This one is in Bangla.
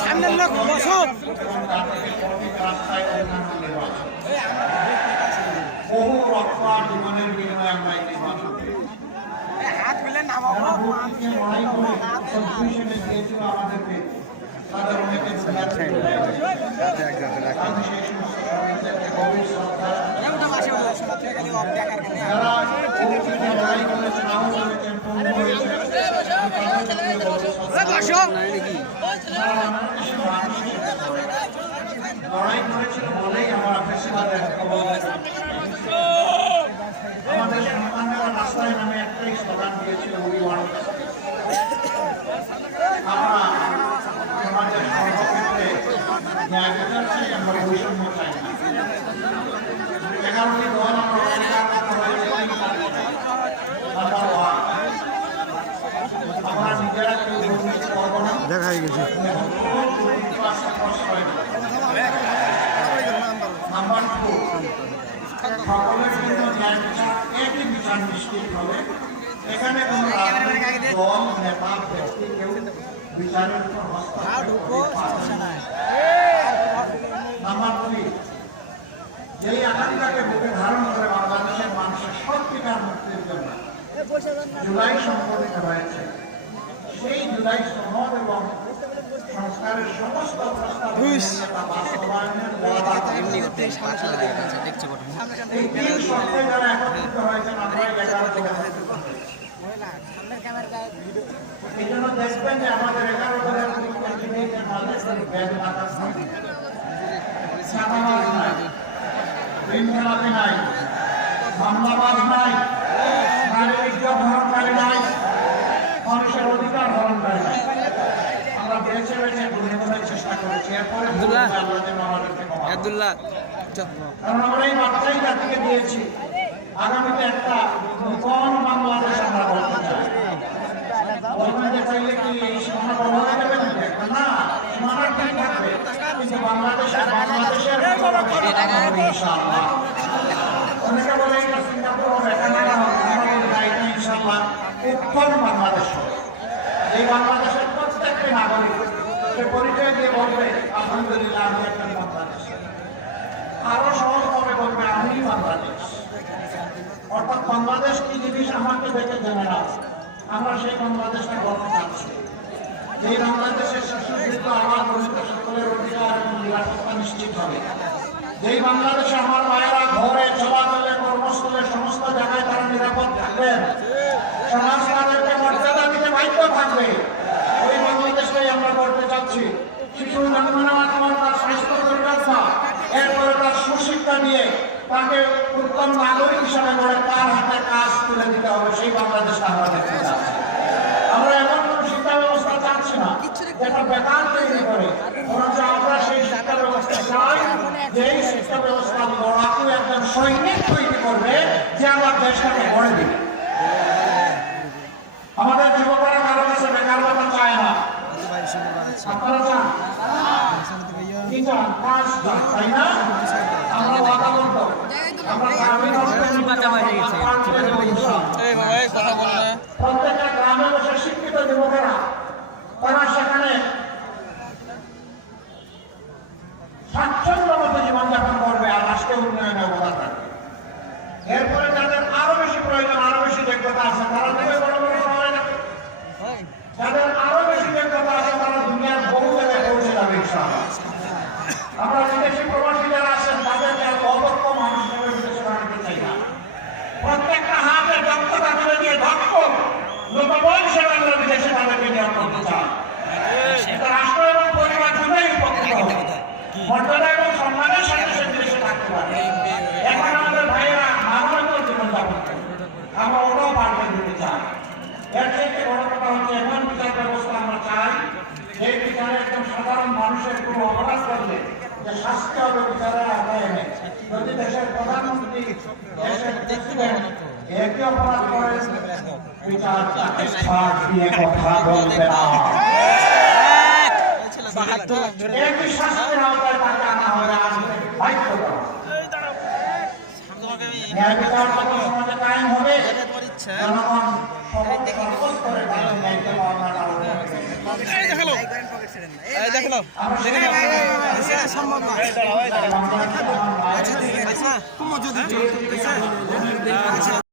সামনের লোক বসো। বহু রক্ত আর জীবনের বিনিময়ে আমরা এই নির্বাচন আমাদেরকে তাদের অনেকে লড়াই করেছেন আহত হয়েছেন লড়াই করেছিল বলেই আমরা বেশিরভাগের খবর আমাদের সন্তানরা রাস্তায় নামে একটাই স্লোগান দিয়েছিল আমরা সমাজের সর্বক্ষেত্রে ন্যায় বিচার চাই, আমরা বৈষম্য চাই না। 11টি দল আমরা আমরা নিজেরা কেউ দুর্নীতি করবো না, দেখা গেছে নাম্বার 2 সকলের জন্য ন্যায় বিচার একই বিচার নিশ্চিত হবে। এখানে কোন রাজনৈতিক দল নেতা ব্যক্তি কেউ বিচারের উপর হস্তক্ষেপ নাম্বার 3 যেই আকাঙ্ক্ষাকে বুকে ধারণ করে বাংলাদেশের মানুষের সত্যিকার মুক্তির জন্য জুলাই সংগঠিত হয়েছে, সেই জুলাই সনদ এবং সংস্কারের সমস্ত প্রস্তাব বাস্তবায়নের এই 3 সপ্তাহে যারা একত্রিত হয়েছেন আমরা 11 এই জন্য দেখবেন যে আমাদের 11 দলের খেলাপি নাই, মামলাবাজ নাই, শারীরিক ধরনকারী নাই, মানুষের অধিকার হরণকারী নাই। আমরা বেছে বেছে ঘুরে চেষ্টা করেছি। এরপরে কারণ আমরা এই বার্তাই জাতিকে দিয়েছি, আগামীতে একটা নূতন বাংলাদেশ আমরা করতে চাই। বলবেন যে চাইলে কি এই সীমানা বড় হয়ে যাবে না, সীমানা ঠিক থাকবে, কিন্তু বাংলাদেশের ইনশাআল্লাহ। অনেকে বলে এটা সিঙ্গাপুর হবে, কানাডা হবে, এটা ইনশাআল্লাহ উত্তম বাংলাদেশ হবে। এই বাংলাদেশের প্রত্যেকটি নাগরিক সে পরিচয় দিয়ে বলবে আলহামদুলিল্লাহ আমি একটা বাংলাদেশ, আরো সহজভাবে বলবে আমি বাংলাদেশ। অর্থাৎ বাংলাদেশ কি জিনিস আমাকে দেখে জেনে নাও, আমরা সেই বাংলাদেশটা গড়তে চাচ্ছি। এই বাংলাদেশের শিশু বৃদ্ধ আমার দলিত সকলের অধিকার এবং নিরাপত্তা নিশ্চিত হবে। যেই বাংলাদেশে আমার মায়েরা ঘরে চলাচলে কর্মস্থলে সমস্ত জায়গায় তারা নিরাপদ থাকবেন, সমাজ তাদেরকে মর্যাদা দিতে বাধ্য থাকবে, ওই বাংলাদেশটাই আমরা করতে চাচ্ছি। শিশু জন্ম নেওয়ার পর তার স্বাস্থ্য পরিচর্যা, এরপরে তার সুশিক্ষা দিয়ে তাকে উত্তম নাগরিক হিসাবে করে তার হাতে কাজ তুলে দিতে হবে। সেই বাংলাদেশটা আমরা দেখতে চাচ্ছি। আমরা এমন কোন শিক্ষা ব্যবস্থা চাচ্ছি না যেটা বেকার তৈরি করে, বরঞ্চ আমরা সেই শিক্ষা ব্যবস্থা চাই যেই শিক্ষা ব্যবস্থা লড়াকু একজন সৈনিক তৈরি করবে যে আমার দেশটাকে গড়ে দিবে। আমাদের যুবকরা কারো কাছে বেকার কথা চায় না, আপনারা চান কি চান? কাজ চান, তাই না? আমরা ওয়াদা করব আমরা প্রত্যেকটা গ্রামে বসে শিক্ষিত যুবকেরা তারা সেখানে স্বাচ্ছন্দ্য মতো জীবনযাপন করবে আর রাষ্ট্র উন্নয়নে অবদান রাখবে। এরপরে যাদের আরো বেশি প্রয়োজন, আরো বেশি যোগ্যতা আছে তারা দেবে বড় বড় শহরে যাবে, যাদের আরো বেশি যোগ্যতা আছে তারা দুনিয়ার বহু জায়গায় পৌঁছে যাবে ইনশাআল্লাহ। আমরা বিদেশি প্রবাসী যারা আছেন তাদেরকে আর অদক্ষ মানুষ হিসেবে বিদেশে বানাতে চাই না। প্রত্যেকটা হাতে দক্ষতা তুলে দিয়ে দক্ষ লোকবল হিসেবে আমরা বিদেশে তাদেরকে নিয়োগ করতে চাই। রাষ্ট্র এবং পরিবার দুটোই উপকৃত হবে, মর্যাদা এবং সম্মানের সাথে সে বিদেশে থাকতে পারে। এখন আমাদের ভাইয়েরা মানবত জীবনযাপন করে, আমরা ওটাও পাল্টে দিতে চাই। এর থেকে বড় কথা হচ্ছে এমন বিচার ব্যবস্থা আমরা চাই যে বিচারে একদম সাধারণ মানুষের কোনো অপরাধ করলে যে শাস্তি হবে বিচারের আওতায় এনে। যদি দেশের প্রধানমন্ত্রী, দেশের প্রেসিডেন্ট একই অপরাধ করে, বিচার তাকে ছাড় দিয়ে কথা বলবে না, একই শাস্তির আওতায় তাকে আনা হবে, আজ থেকে বাধ্য করা। ন্যায় বিচার যখন সমাজে কায়েম আচ্ছা জনগণ সর্বস্তরে তাদের ন্যায্য পাওনা লাভ করবে। সম্ভব না